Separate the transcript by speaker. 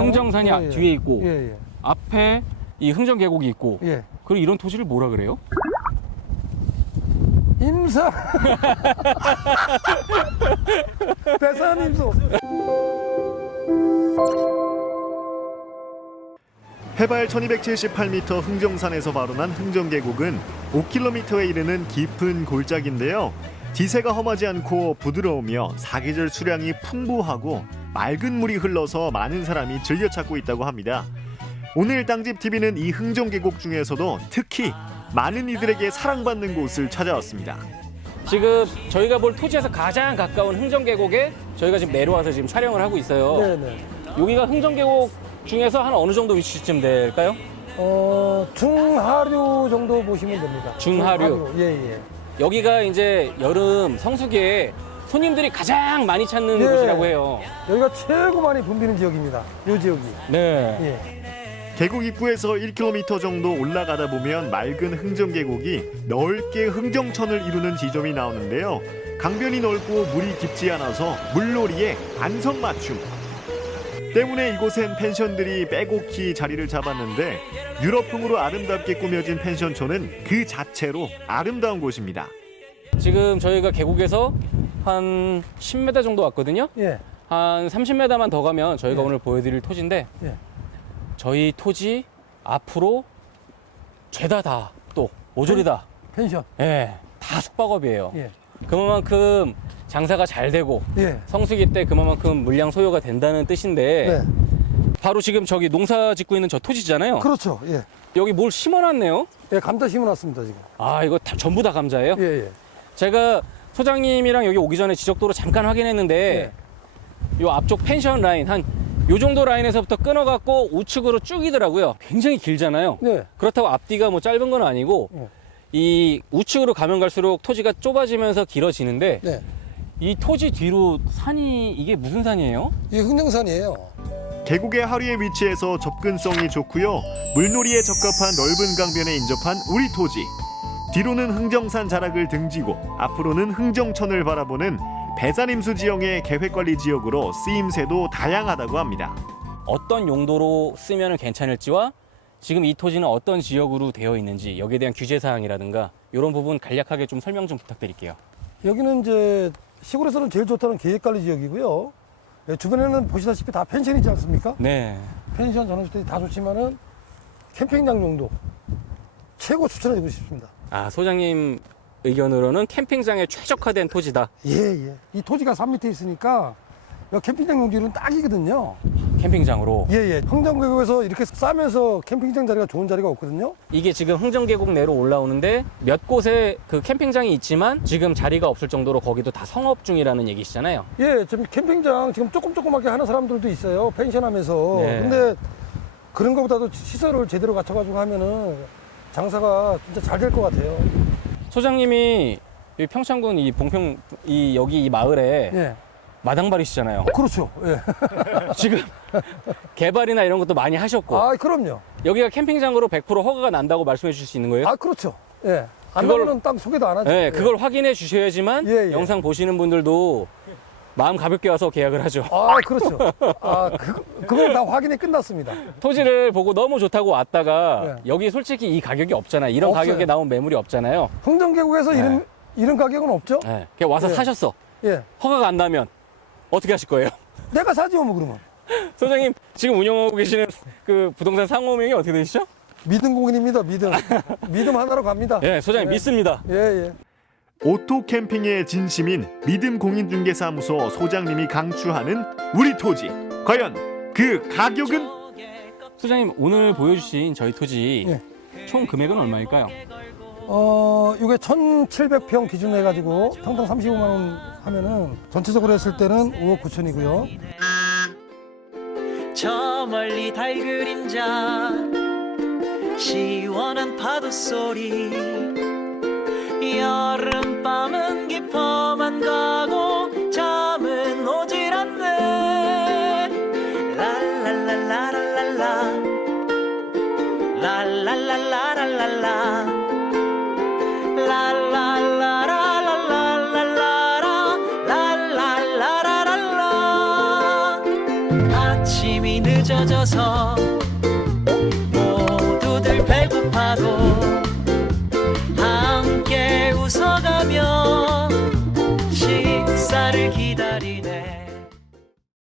Speaker 1: 흥정산이
Speaker 2: 예, 예.
Speaker 1: 뒤에 있고
Speaker 2: 예, 예.
Speaker 1: 앞에 이 흥정계곡이 있고
Speaker 2: 예.
Speaker 1: 그리고 이런 토지를 뭐라 그래요?
Speaker 2: 임사. 배산 임소.
Speaker 3: 해발 1278m 흥정산에서 발원한 흥정계곡은 5km에 이르는 깊은 골짜기인데요. 지세가 험하지 않고 부드러우며 사계절 수량이 풍부하고 맑은 물이 흘러서 많은 사람이 즐겨 찾고 있다고 합니다. 오늘 땅집TV는 이 흥정계곡 중에서도 특히 많은 이들에게 사랑받는 곳을 찾아왔습니다.
Speaker 1: 지금 저희가 볼 토지에서 가장 가까운 흥정계곡에 저희가 지금 내려와서 지금 촬영을 하고 있어요.
Speaker 2: 네네.
Speaker 1: 여기가 흥정계곡 중에서 한 어느 정도 위치쯤 될까요?
Speaker 2: 중하류 정도 보시면 됩니다.
Speaker 1: 중하류.
Speaker 2: 예, 예.
Speaker 1: 여기가 이제 여름 성수기에 손님들이 가장 많이 찾는
Speaker 2: 네.
Speaker 1: 곳이라고 해요.
Speaker 2: 여기가 최고 많이 붐비는 지역입니다. 이 지역이.
Speaker 1: 네.
Speaker 2: 예.
Speaker 3: 계곡 입구에서 1km 정도 올라가다 보면 맑은 흥정계곡이 넓게 흥정천을 이루는 지점이 나오는데요. 강변이 넓고 물이 깊지 않아서 물놀이에 안성맞춤. 때문에 이곳엔 펜션들이 빼곡히 자리를 잡았는데 유럽풍으로 아름답게 꾸며진 펜션촌은 그 자체로 아름다운 곳입니다.
Speaker 1: 지금 저희가 계곡에서 한 10m 정도 왔거든요.
Speaker 2: 예.
Speaker 1: 한 30m만 더 가면 저희가
Speaker 2: 예.
Speaker 1: 오늘 보여드릴 토지인데
Speaker 2: 예.
Speaker 1: 저희 토지 앞으로 죄다 다 또 모조리다.
Speaker 2: 펜션.
Speaker 1: 예, 다 숙박업이에요.
Speaker 2: 예.
Speaker 1: 그만큼 장사가 잘 되고
Speaker 2: 예.
Speaker 1: 성수기 때 그만큼 물량 소요가 된다는 뜻인데
Speaker 2: 네.
Speaker 1: 바로 지금 저기 농사 짓고 있는 저 토지잖아요.
Speaker 2: 그렇죠. 예.
Speaker 1: 여기 뭘 심어놨네요.
Speaker 2: 예, 감자 심어놨습니다, 지금.
Speaker 1: 아, 이거 전부 다 감자예요?
Speaker 2: 예, 예.
Speaker 1: 제가 소장님이랑 여기 오기 전에 지적도로 잠깐 확인했는데 요 앞쪽 펜션 라인 한 요 정도 라인에서부터 끊어갖고 우측으로 쭉이더라고요. 굉장히 길잖아요.
Speaker 2: 네.
Speaker 1: 그렇다고 앞뒤가 뭐 짧은 건 아니고
Speaker 2: 네.
Speaker 1: 이 우측으로 가면 갈수록 토지가 좁아지면서 길어지는데
Speaker 2: 네.
Speaker 1: 이 토지 뒤로 산이 이게 무슨 산이에요?
Speaker 2: 이게 흥정산이에요.
Speaker 3: 계곡의 하류에 위치해서 접근성이 좋고요. 물놀이에 적합한 넓은 강변에 인접한 우리 토지. 뒤로는 흥정산 자락을 등지고 앞으로는 흥정천을 바라보는 배산임수 지형의 계획관리 지역으로 쓰임새도 다양하다고 합니다.
Speaker 1: 어떤 용도로 쓰면 괜찮을지와 지금 이 토지는 어떤 지역으로 되어 있는지 여기에 대한 규제 사항이라든가 이런 부분 간략하게 좀 설명 좀 부탁드릴게요.
Speaker 2: 여기는 이제 시골에서는 제일 좋다는 계획관리 지역이고요. 예, 주변에는 보시다시피 다 펜션 있지 않습니까?
Speaker 1: 네.
Speaker 2: 펜션 전원주택이 다 좋지만은 캠핑장 용도 최고 추천해드리고 싶습니다.
Speaker 1: 아, 소장님 의견으로는 캠핑장에 최적화된 토지다.
Speaker 2: 예, 예. 이 토지가 산 밑에 있으니까 여기 캠핑장 용지는 딱이거든요.
Speaker 1: 캠핑장으로.
Speaker 2: 예, 예. 흥정계곡에서 이렇게 싸면서 캠핑장 자리가 좋은 자리가 없거든요.
Speaker 1: 이게 지금 흥정계곡 내로 올라오는데 몇 곳에 그 캠핑장이 있지만 지금 자리가 없을 정도로 거기도 다 성업 중이라는 얘기시잖아요.
Speaker 2: 예, 지금 캠핑장 지금 조그맣게 하는 사람들도 있어요. 펜션 하면서.
Speaker 1: 네.
Speaker 2: 근데 그런 것보다도 시설을 제대로 갖춰가지고 하면은 장사가 진짜 잘 될 것 같아요.
Speaker 1: 소장님이 이 평창군 이 봉평 이 여기 이 마을에
Speaker 2: 예.
Speaker 1: 마당발이시잖아요.
Speaker 2: 그렇죠. 예.
Speaker 1: 지금 개발이나 이런 것도 많이 하셨고
Speaker 2: 아, 그럼요.
Speaker 1: 여기가 캠핑장으로 100% 허가가 난다고 말씀해 주실 수 있는 거예요?
Speaker 2: 아, 그렇죠. 예. 안
Speaker 1: 그걸-
Speaker 2: 나면은 땅 소개도 안 하죠.
Speaker 1: 네,
Speaker 2: 예.
Speaker 1: 그걸 확인해 주셔야지만
Speaker 2: 예, 예.
Speaker 1: 영상 보시는 분들도 마음 가볍게 와서 계약을 하죠.
Speaker 2: 아, 그렇죠. 아, 그건 다 확인이 끝났습니다.
Speaker 1: 토지를 보고 너무 좋다고 왔다가
Speaker 2: 네.
Speaker 1: 여기 솔직히 이 가격이 없잖아요. 이런
Speaker 2: 없어요.
Speaker 1: 가격에 나온 매물이 없잖아요.
Speaker 2: 흥정계곡에서
Speaker 1: 네.
Speaker 2: 이런 가격은 없죠?
Speaker 1: 네. 그냥 와서
Speaker 2: 예.
Speaker 1: 사셨어.
Speaker 2: 예.
Speaker 1: 허가가 안 나면 어떻게 하실 거예요?
Speaker 2: 내가 사지요, 뭐, 그러면.
Speaker 1: 소장님 지금 운영하고 계시는 그 부동산 상호명이 어떻게 되시죠?
Speaker 2: 믿음 공인입니다, 믿음. 믿음 하나로 갑니다.
Speaker 1: 예, 소장님
Speaker 2: 예.
Speaker 1: 믿습니다.
Speaker 2: 예, 예.
Speaker 3: 오토 캠핑의 진심인 믿음 공인중개사무소 소장님이 강추하는 우리 토지. 과연 그 가격은?
Speaker 1: 소장님 오늘 보여주신 저희 토지
Speaker 2: 예.
Speaker 1: 총 금액은 얼마일까요?
Speaker 2: 이게 1,700평 기준 해가지고 평당 35만 원 하면은 전체적으로 했을 때는 5억 9천이고요.
Speaker 4: 저 멀리 달 그림자 시원한 파도 소리 여름밤은 깊어만 가고 잠은 오질 않네 랄랄랄라랄랄라 랄랄랄라랄랄라 랄랄라랄랄랄라 랄랄라랄랄라 아침이 늦어져 모여서 모두들 배고파도 함께 웃어가며 식사를 기다리네.